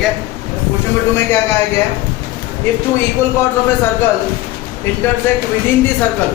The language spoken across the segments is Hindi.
ठीक है। क्वेश्चन नंबर 2 में क्या कहा गया है, if two equal chords of a circle intersect within the circle,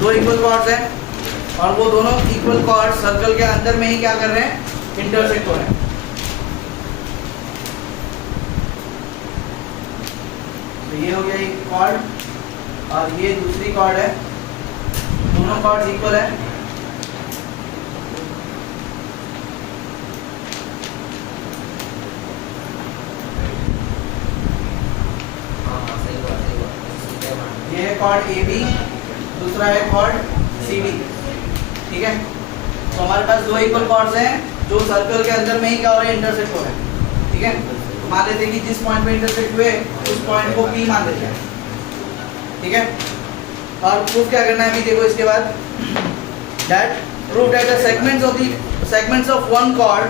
दो इक्वल कॉर्ड्स हैं और वो दोनों इक्वल कॉर्ड्स सर्कल के अंदर में ही क्या कर रहे हैं, इंटरसेक्ट हो रहे हैं। तो ये हो गया एक कॉर्ड और ये दूसरी कॉर्ड है, दोनों कॉर्ड्स इक्वल है। ये है कॉर्ड ए बी, दूसरा है कॉर्ड सी डी, ठीक है। तो हमारे पास दो इक्वल कॉर्ड्स हैं जो सर्कल के अंदर में ही क्या हो रहे हैं, इंटरसेक्ट हो रहे हैं, ठीक है। तो मान लेते हैं कि जिस पॉइंट पे इंटरसेक्ट हुए उस पॉइंट को P मान लेते हैं, ठीक है। और प्रूफ क्या करना है अभी देखो इसके बाद, that prove that the segments of one chord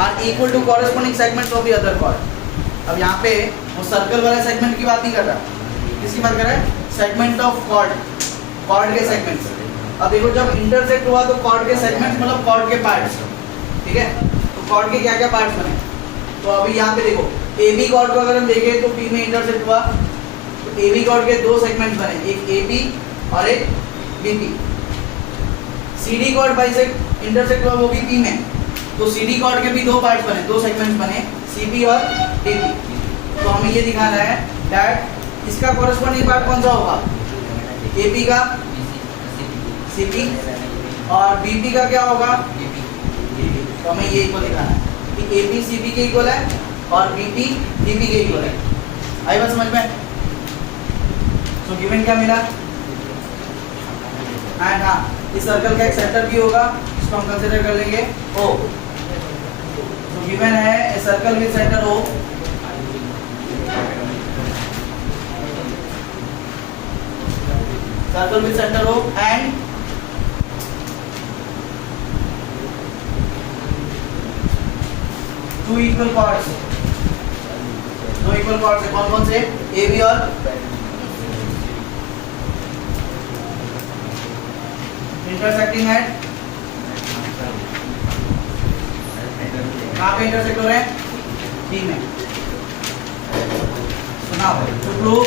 are equal to corresponding segments of the other chord. अब यहाँ पे वो सर्कल वाला सेगमेंट की बात नहीं कर रहा, किसकी बात कर रहा है, सेगमेंट ऑफ कॉर्ड, कॉर्ड के सेगमेंट्स। अब देखो जब इंटरसेक्ट हुआ तो कॉर्ड के सेगमेंट्स मतलब कॉर्ड के पार्ट्स, ठीक है। तो कॉर्ड के क्या क्या पार्ट्स बने, तो अभी यहाँ पे देखो ए बी कॉर्ड को अगर हम देखें तो P में इंटरसेक्ट हुआ तो ए बी कॉर्ड के दो सेगमेंट्स बने, एक ए बी और एक B P. C D chord bisect intersect हुआ वो भी P में, तो सी डी कॉर्ड के भी दो पार्ट्स बने, दो सेगमेंट्स बने, सी पी और डी पी। तो हमें ये दिखाना है दैट इसका कॉरेस्पॉन्डिंग पार्ट कौन सा होगा, ए पी का सी पी और बी पी का क्या होगा, तो हमें ये इक्वल दिखाना है कि ए पी सी पी के इक्वल है और बी पी डी पी के इक्वल है। आई बात समझ में। सो गिवन क्या मिला, एंड हाँ इस सर्कल का एक सेंटर भी होगा, इसको हम कंसीडर कर लेंगे O। तो गिवन है a circle with centre O, circle with centre O and two equal chords, दो इक्वल कॉर्ड्स है, कौन कौन से, ए बी और इंटरसेक्टिंग एट, कहाँ पे इंटरसेक्ट हो रहे हैं, डी में। सुनाओ तो प्रूव,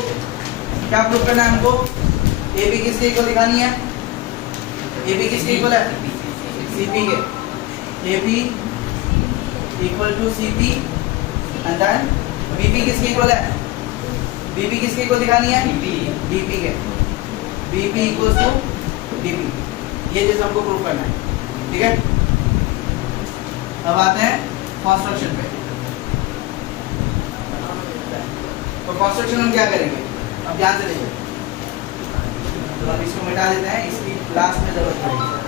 क्या प्रूव करना है हमको, ए बी किसके इक्वल दिखानी है, ए बी किसके इक्वल है, सी पी के, A B equal to C P and then B P किसके इक्वल है, बी पी किसके इक्वल दिखानी है, डी पी के, B P equal to D P. ये चीज हमको प्रूव करना है, ठीक है। अब आते हैं कंस्ट्रक्शन पे। तो कंस्ट्रक्शन हम क्या करेंगे, अब ध्यान से देखिए, तो हम इसको मिटा देते हैं, इसकी लास्ट में जरूरत पड़ेगी।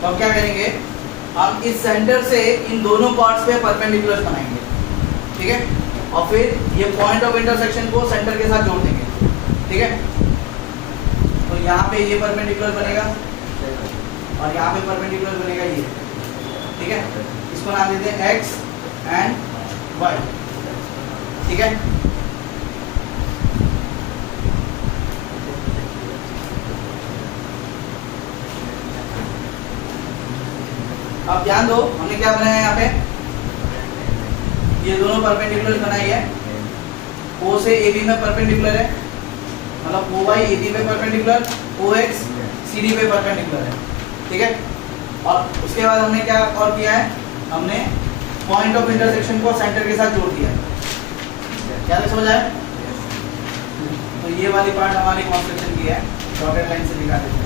तो अब क्या करेंगे, हम इस सेंटर से इन दोनों पार्ट्स पे परपेंडिकुलर बनाएंगे, ठीक है। और फिर ये पॉइंट ऑफ इंटरसेक्शन को सेंटर के साथ जोड़ देंगे, ठीक है। तो यहाँ पे ये परपेंडिकुलर बनेगा और यहाँ पे परपेंडिकुलर बनेगा ये, ठीक है। इसको नाम देते हैं एक्स एंड वाई, ठीक है। अब ध्यान दो हमने क्या बनाया है यहाँ पे, ये दोनों परपेंडिकुलर बनाई है, O से AB में परपेंडिकुलर है, मतलब OY AB पे परपेंडिकुलर, OX CD पे परपेंडिकुलर है, ठीक है। और उसके बाद हमने क्या और किया है, हमने पॉइंट ऑफ इंटरसेक्शन को सेंटर के साथ जोड़ दिया है, क्या समझ आया। तो ये वाली पार्ट हमारी कंस्ट्रक्शन की है, डॉटेड लाइन से दिखा देते हैं,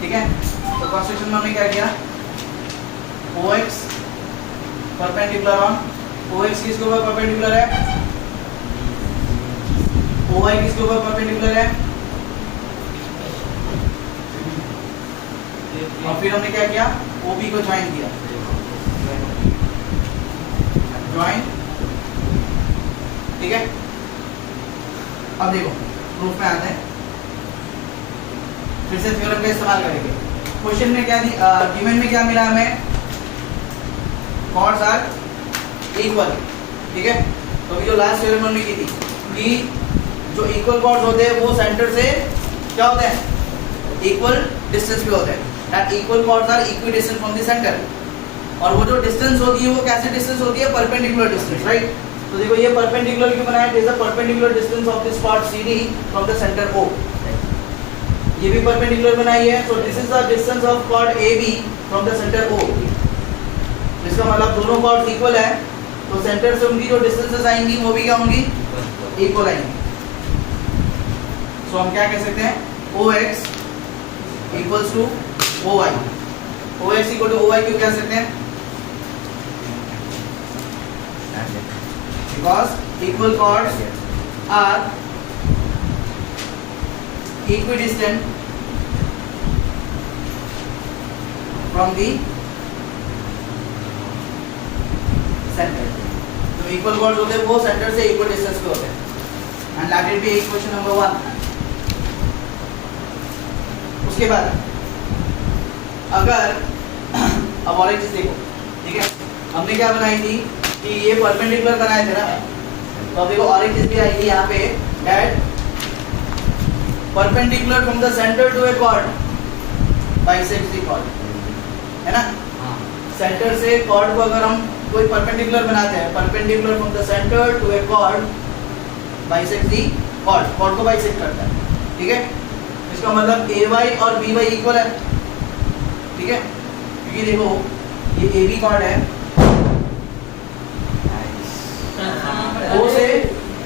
ठीक है। तो कंस्ट्रक्शन में हमने क्या किया, OX परपेंडिकुलर ऑन, OX किसके ऊपर परपेंडिकुलर है, OY किसके ऊपर परपेंडिकुलर है, और फिर हमने क्या किया, OB को ज्वाइन किया, ज्वाइन, ठीक है। अब देखो प्रूफ में आते हैं, फिर से थ्योरम का इस्तेमाल करेंगे। क्वेश्चन में क्या गिवन में क्या मिला हमें, कॉर्ड्स आर इक्वल, ठीक है। तो अभी जो लास्ट थ्योरम हमने की थी कि जो इक्वल कॉर्ड्स होते हैं वो सेंटर से क्या होते हैं, इक्वल डिस्टेंस पे होते हैं, that equal chords are equidistant from the centre. और वो जो डिस्टेंस होती है वो कैसे डिस्टेंस होती है? Perpendicular distance, right? तो देखो ये परपेंडिकुलर क्यों बनाया? It is the perpendicular distance of this chord CD from the centre O। ये भी परपेंडिकुलर बनाई है, so this is the distance of chord AB from the centre O। इसका मतलब दोनों कॉर्ड्स इक्वल है, तो सेंटर से उनकी जो डिस्टेंसेस आएंगी वो भी क्या होंगी? इक्वल आएंगी। सो हम क्या कह सकते हैं? OX equals to OY। OX equal to OY क्यों कह सकते हैं? Because equal chords are equidistant from the center। तो equal chords होते हैं वो सेंटर से इक्वल डिस्टेंस पे होते हैं। And let it be equation number 1। उसके बाद अगर अब और एक चीज देखो, ठीक है, हमने क्या बनाई थी कि ये परपेंडिकुलर बनाए थे ना, तो अब देखो और एक चीज भी आएगी यहाँ पे, that perpendicular from the centre to a chord bisects the chord, है ना? सेंटर से कॉर्ड को अगर हम कोई परपेंडिकुलर बनाते हैं, perpendicular from the centre to a chord bisects the chord, chord को बाइसेक्ट करता है, ठीक है? इसका मतलब AY और BY इक्वल है, ठीक है? क्योंकि देखो ये AB कॉर्ड है, O से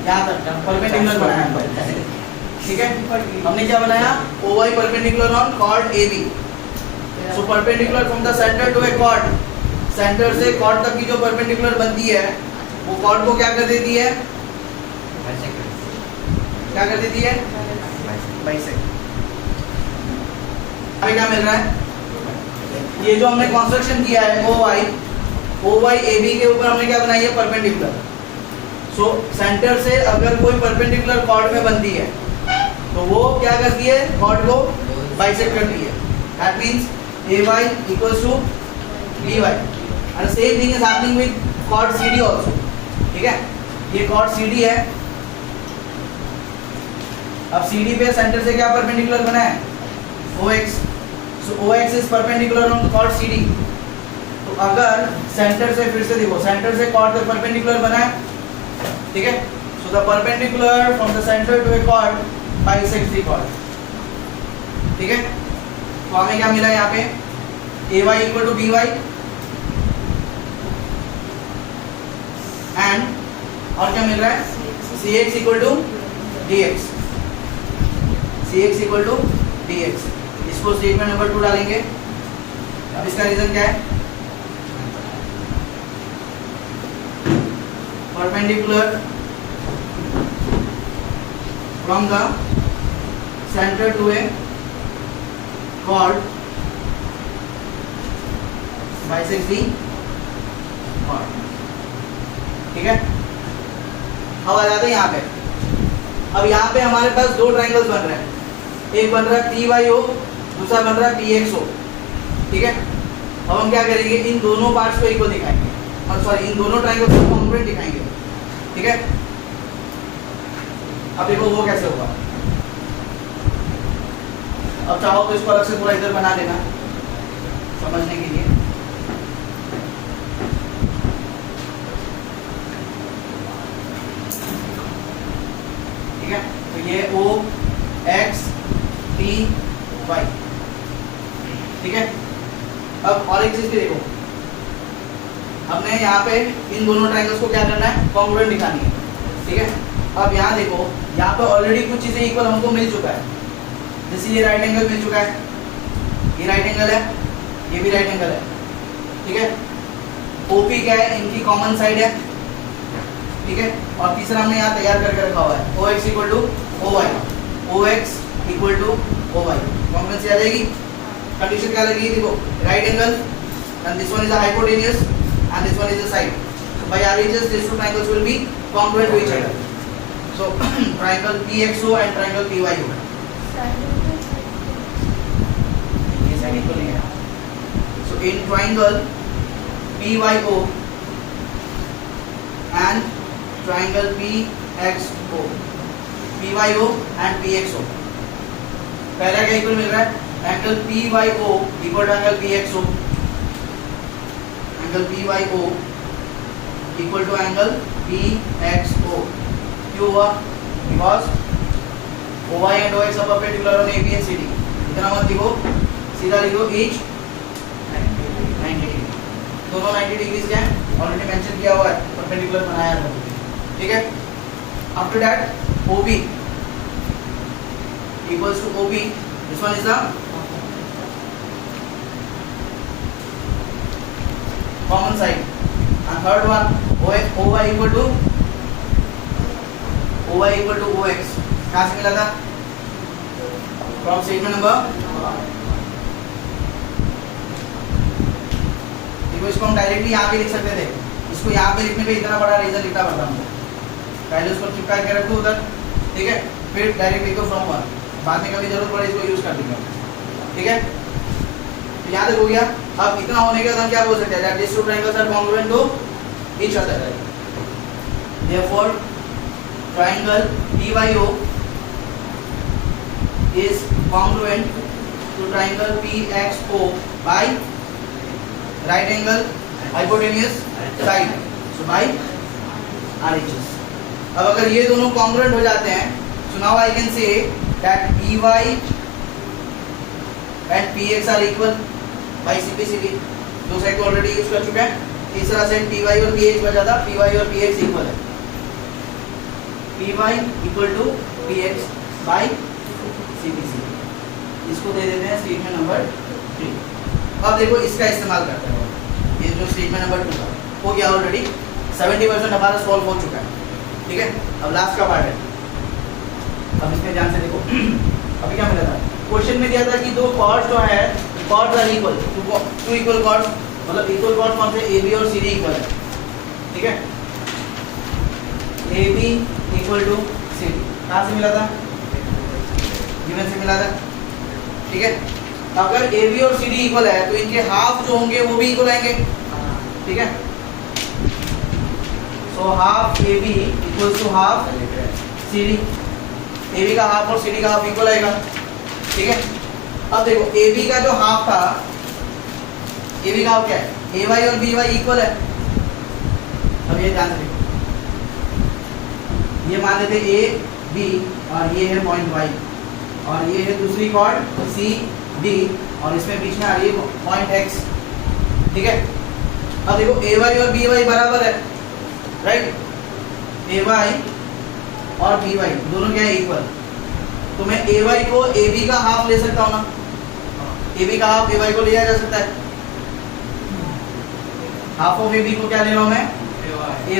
यहाँ तक परपेंडिकुलर बनाया है, ठीक है? हमने क्या बनाया? OY perpendicular on chord AB। So perpendicular from the centre to a chord, centre से कॉर्ड तक की जो परपेंडिकुलर बनती है वो कॉर्ड को क्या कर देती है? क्या कर देती है? बाइसेक्ट। हमें क्या मिल रहा है? ये जो हमने कंस्ट्रक्शन किया है OY AB के ऊपर हमने क्या बनाई है? परपेंडिकुलर। सो सेंटर से अगर कोई परपेंडिकुलर कॉर्ड में बनती है तो वो क्या करती है? कॉर्ड को बाइसेक्ट करती है। That means AY equals to BY and same thing is happening with chord CD also, ठीक है? ये कॉर्ड CD है, अब CD पे सेंटर से क्या परपेंडिकुलर बना है? OX। So OX is perpendicular on chord CD। तो अगर सेंटर से, फिर से देखो, सेंटर से कॉर्ड तक परपेंडिकुलर बना है, ठीक है? So the perpendicular from the centre to a chord bisects the chord, ठीक है? तो हमें क्या मिला यहाँ पे? AY equal to BY and और क्या मिल रहा है? CX equal to DX। CX equal to DX। इसको स्टेटमेंट नंबर 2 डालेंगे। अब इसका रीजन क्या है? perpendicular from the center to a chord bisects the chord, ठीक है? अब आ जाते हैं यहाँ पे। अब यहाँ पे हमारे पास दो ट्राइंगल्स बन रहे हैं, एक बन रहा है PYO, दूसरा बन रहा है PXO, ठीक है? अब हम क्या करेंगे? इन दोनों पार्ट्स को इक्वल दिखाएंगे, सॉरी इन दोनों ट्राइंगल्स को कॉन्ग्रुएंट दिखाएंगे, ठीक है? अब देखो वो कैसे होगा। अब चाहो तो इसको अलग से पूरा इधर बना देना समझने के लिए। ठीक है, तो ये OX TY, ठीक है? अब और एक चीज भी देखो, हमने यहाँ पे इन दोनों ट्रायंगल्स को क्या करना है? कॉन्ग्रुएंट दिखानी है, ठीक है? अब यहाँ देखो, यहाँ पे ऑलरेडी कुछ चीजें इक्वल हमको मिल चुका है, जैसे ये राइट एंगल मिल चुका है, ये राइट एंगल है, ये भी राइट एंगल है, ठीक है? OP क्या है? इनकी कॉमन साइड है, ठीक है? और तीसरा हमने यहाँ तैयार करके रखा हुआ है OX equal to OY, OX equal to OY। Congruency आ जाएगी। कंडीशन क्या लगेगी? देखो, right angle and this one is a hypotenuse and this one is a side. So by RHS these two triangles will be congruent to each other. So triangle PXO and triangle PYO. ये side equal नहीं है। So in triangle PYO and triangle PXO, PYO and PXO, पहला क्या इक्वल मिल रहा है? Angle PYO equal to angle PXO, angle PYO equal to angle PXO। क्यों हुआ? Because OY and OX are perpendicular on AB and CD। इतना मत लिखो, सीधा लिखो each 90 डिग्री, दोनों 90 डिग्री क्या है, ऑलरेडी मेंशन किया हुआ है, परपेंडिकुलर बनाया है, ठीक है। After that OB equals to OB, this one is the common side, and third one OY equal to OX, कहाँ से मिला था? फ्रॉम स्टेटमेंट नंबर, देखो इसको हम डायरेक्टली यहाँ पे लिख सकते थे, इसको यहाँ पे लिखने पे इतना बड़ा रीजन लिखना पड़ता हमको, पहले उसको चिपका के रखो उधर, ठीक है, फिर डायरेक्ट लिखो फ्रॉम वन, बाद में कभी जरूरत पड़े इसको यूज कर देंगे, ठीक है। तो यहाँ तक हो गया। अब इतना होने के बाद हम क्या बोल सकते हैं? That this two triangles are congruent to each other, therefore triangle PYO is congruent to triangle PXO by right angle hypotenuse side, so by RHS। अब अगर ये दोनों congruent हो जाते हैं, so now I can say that PY and PX are equal by CPCD। दो साइड को ऑलरेडी यूज कर चुके हैं, तीसरा सेट PY और PX बचा था, PY और PX इक्वल है, PY equal to PX by CPCD। इसको दे देते हैं स्टेटमेंट नंबर 3। अब देखो इसका इस्तेमाल करते हैं, ये जो स्टेटमेंट नंबर 2 का हो गया ऑलरेडी, 70% हमारा सॉल्व हो चुका है, ठीक है। अब लास्ट का पार्ट है, अब इसमें ध्यान से देखो। अभी क्या मिला था? क्वेश्चन में दिया था कि दो कॉर्ड्स जो है, chords are equal, two equal chords, मतलब इक्वल कॉर्ड्स कौन से? AB और CD इक्वल है, ठीक है। AB इक्वल टू CD कहाँ से मिला था? गिवन से मिला था, ठीक है। अगर AB और CD इक्वल है तो इनके हाफ जो होंगे वो भी इक्वल आएंगे, ठीक है। So half AB equals to half CD, AB का हाफ और CD का हाफ इक्वल आएगा, ठीक है। अब देखो AB का जो हाफ था, AB का हाफ क्या है? AY और BY इक्वल है। अब ये ध्यान से देखो, ये मान लेते A B और ये है पॉइंट Y, और ये है दूसरी कॉर्ड CD, और इसमें बीच में आ रही है पॉइंट X, ठीक है। अब देखो AY और BY बराबर है, राइट। AY और BY दोनों क्या है? इक्वल। तो मैं AY को AB का हाफ ले सकता हूँ ना, AB का हाफ AY को लिया जा सकता है, हाफ ऑफ AB को क्या ले रहा हूँ मैं? AY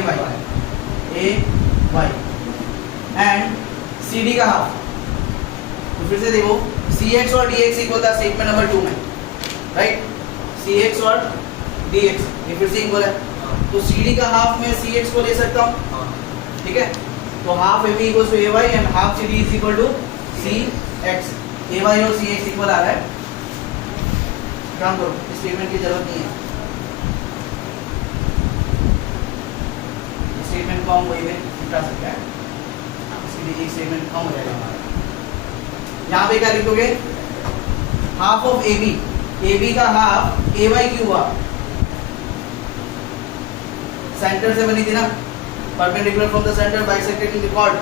एंड CD का हाफ। तो फिर से देखो CX और DX इक्वल था स्टेटमेंट नंबर 2 में, राइट। CX और DX ये फिर से इक्वल है, तो CD का हाफ मैं CX को ले सकता हूँ, ठीक है। तो half AB equal to AY and half CD is equal to CX। AY और CX इक्वल आ रहा है, काम करो, इस स्टेटमेंट की जरूरत नहीं है, स्टेटमेंट को हम वही में निकाल सकते हैं, इसके लिए एक स्टेटमेंट कम हो जाएगा हमारा। यहाँ पे क्या लिखोगे? हाफ ऑफ AB, AB का हाफ AY क्यों हुआ? सेंटर से बनी थी ना, perpendicular from the centre bisected the chord,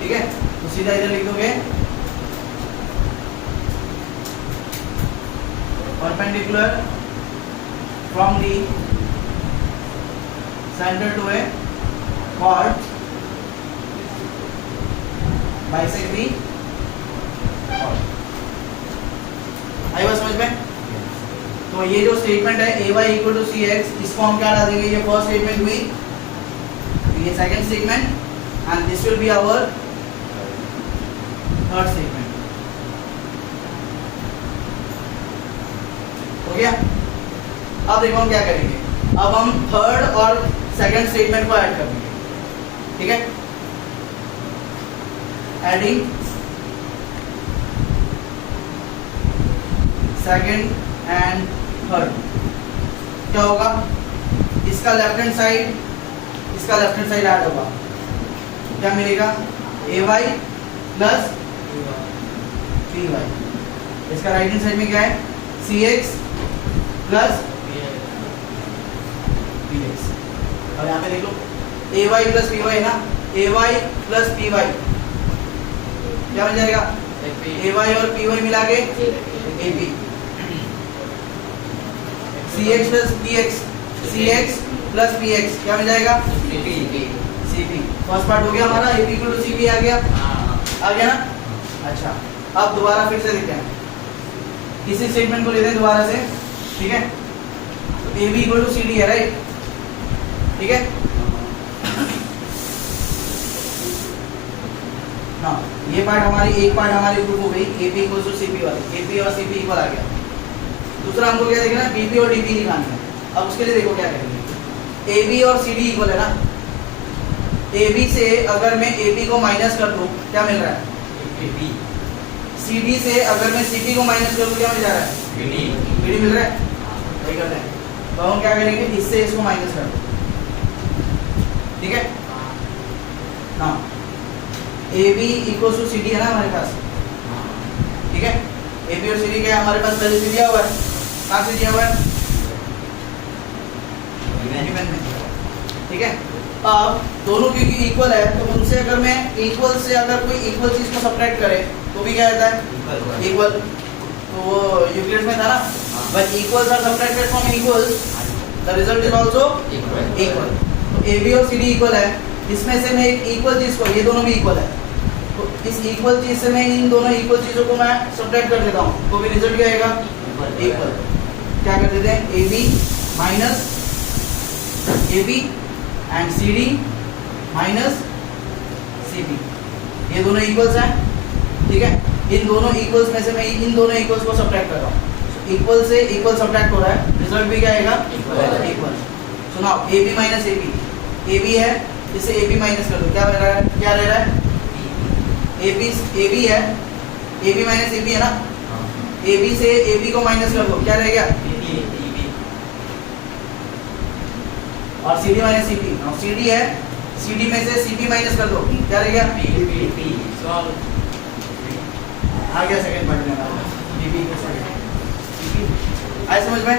ठीक है। तो सीधा इधर लिख दोगे perpendicular from the centre to a chord bisect the chord. आई बात समझ में? तो ये जो स्टेटमेंट है AY इक्वल टू CX, इसको हम क्या डाल देंगे? ये फर्स्ट स्टेटमेंट हुई, ये second statement, and this will be our third statement. हो गया? अब देखो हम क्या करेंगे, अब हम थर्ड और सेकंड स्टेटमेंट को ऐड कर देंगे, ठीक है। एडिंग सेकंड एंड थर्ड, क्या होगा? इसका लेफ्ट हैंड साइड, इसका लेफ्ट हैंड साइड ऐड होगा, क्या मिलेगा? AY प्लस BY, इसका राइट हैंड साइड में क्या है, CX प्लस PX। अब यहाँ पे देख लो AY प्लस PY है ना, AY प्लस PY क्या बन जाएगा, AY और PY मिला के AP। CX plus PX, CX plus PX क्या बन जाएगा, CP। फर्स्ट पार्ट हो गया हमारा, AP इक्वल टू CP आ गया, आ गया ना। अच्छा अब दोबारा फिर से देखते हैं, इसी स्टेटमेंट को लेते हैं दोबारा से, ठीक है। तो AB इक्वल टू CD है, राइट, ठीक है ना। ये पार्ट हमारी, एक पार्ट हमारी प्रूफ हो गई, AP इक्वल टू CP वाली, AP और CP इक्वल आ गया। दूसरा हमको क्या देखना है, BP और DP निकालना है। अब उसके लिए देखो क्या करेंगे, AB और CD इक्वल है ना, AB से अगर मैं AP को माइनस कर दूं क्या मिल रहा है, CD से अगर मैं CP को माइनस कर दूं क्या मिल जा रहा है, BD मिल रहा है। वही करते हैं, तो हम क्या करेंगे, इससे इसको माइनस कर दो, ठीक है ना। AB इक्वल टू CD है ना हमारे पास, ठीक है। AB और CD क्या है हमारे पास पहले से दिया हुआ है, कहाँ से दिया हुआ है, गिवन में, ठीक है। अब दोनों क्योंकि इक्वल है तो उनसे अगर मैं इक्वल से अगर कोई इक्वल चीज को सब्ट्रैक्ट करे तो भी क्या रहता है, इक्वल। तो वो यूक्लिड्स में था ना, but equals are subtracted from equals, the result is also equal. तो AB और CD इक्वल है, इसमें से मैं एक इक्वल चीज को, ये दोनों भी इक्वल है, तो इस इक्वल चीज से मैं इन दोनों इक्वल चीजों को मैं सब्ट्रैक्ट कर देता हूँ, तो भी रिजल्ट क्या आएगा, इक्वल। क्या कर देते हैं, AB minus AB and CD minus CP, ये दोनों इक्वल्स हैं, ठीक है। इन दोनों इक्वल्स में से मैं इन दोनों इक्वल्स को सब्ट्रैक्ट कर रहा हूँ, इक्वल से इक्वल सब्ट्रैक्ट हो रहा है, रिजल्ट भी क्या आएगा, इक्वल। सुनाओ AB माइनस AB, AB है जिससे AB माइनस कर दो क्या रह रहा है, क्या रह रहा है, AB है, AB माइनस AB है ना, AB से AB को माइनस कर दो क्या रह गया, और CD माइनस CP। और CD है, CD में से CP माइनस कर दो क्या रह गया, आ गया सेकंड पार्ट में, BP आए समझ में।